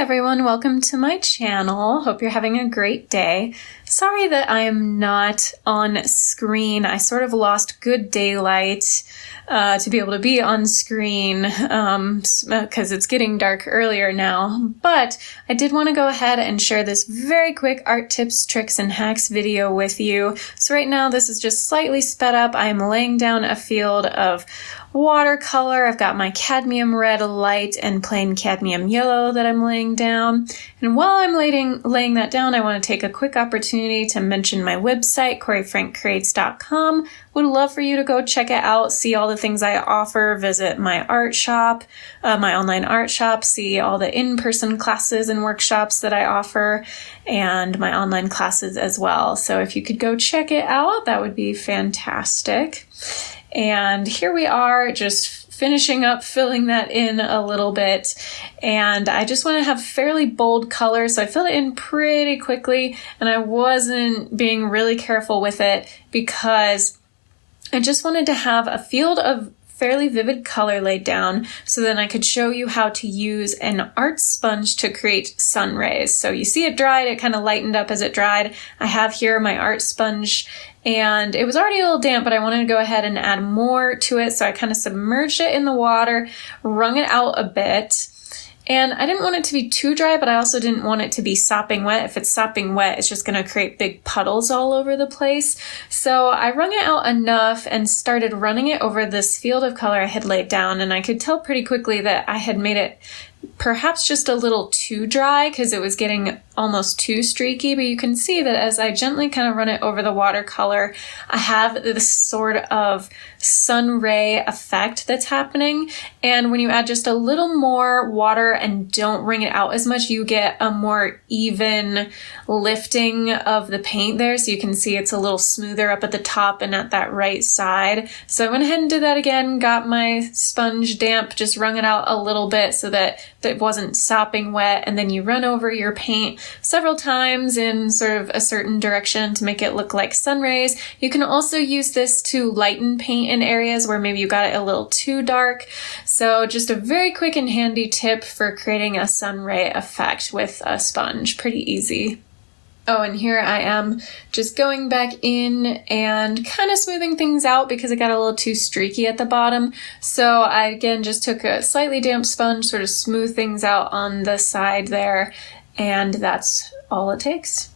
everyone, welcome to my channel. Hope you're having a great day. Sorry that I am not on screen. I sort of lost good daylight to be able to be on screen because it's getting dark earlier now. But I did want to go ahead and share this very quick art tips, tricks, and hacks video with you. So right now this is just slightly sped up. I am laying down a field of watercolor. I've got my cadmium red light and plain cadmium yellow that I'm laying down. And while I'm laying that down, I want to take a quick opportunity to mention my website, CoreyFrankCreates.com. Would love for you to go check it out, see all the things I offer, visit my art shop, my online art shop, see all the in-person classes and workshops that I offer, and my online classes as well. So if you could go check it out, that would be fantastic. And here we are, just finishing up filling that in a little bit. And I just want to have fairly bold colors, so I filled it in pretty quickly, and I wasn't being really careful with it because I just wanted to have a field of fairly vivid color laid down so then I could show you how to use an art sponge to create sun rays. So you see it dried, it kind of lightened up as it dried. I have here my art sponge, and it was already a little damp, but I wanted to go ahead and add more to it. So I kind of submerged it in the water, wrung it out a bit. And I didn't want it to be too dry, but I also didn't want it to be sopping wet. If it's sopping wet, it's just going to create big puddles all over the place. So I wrung it out enough and started running it over this field of color I had laid down. And I could tell pretty quickly that I had made it perhaps just a little too dry because it was getting almost too streaky, but you can see that as I gently kind of run it over the watercolor, I have this sort of sun ray effect that's happening. And when you add just a little more water and don't wring it out as much, you get a more even lifting of the paint there. So you can see it's a little smoother up at the top and at that right side. So I went ahead and did that again, got my sponge damp, just wrung it out a little bit so that it wasn't sopping wet, and then you run over your paint several times in sort of a certain direction to make it look like sun rays. You can also use this to lighten paint in areas where maybe you got it a little too dark. So just a very quick and handy tip for creating a sun ray effect with a sponge. Pretty easy. Oh, and here I am just going back in and kind of smoothing things out because it got a little too streaky at the bottom. So I again just took a slightly damp sponge, sort of smooth things out on the side there, and that's all it takes.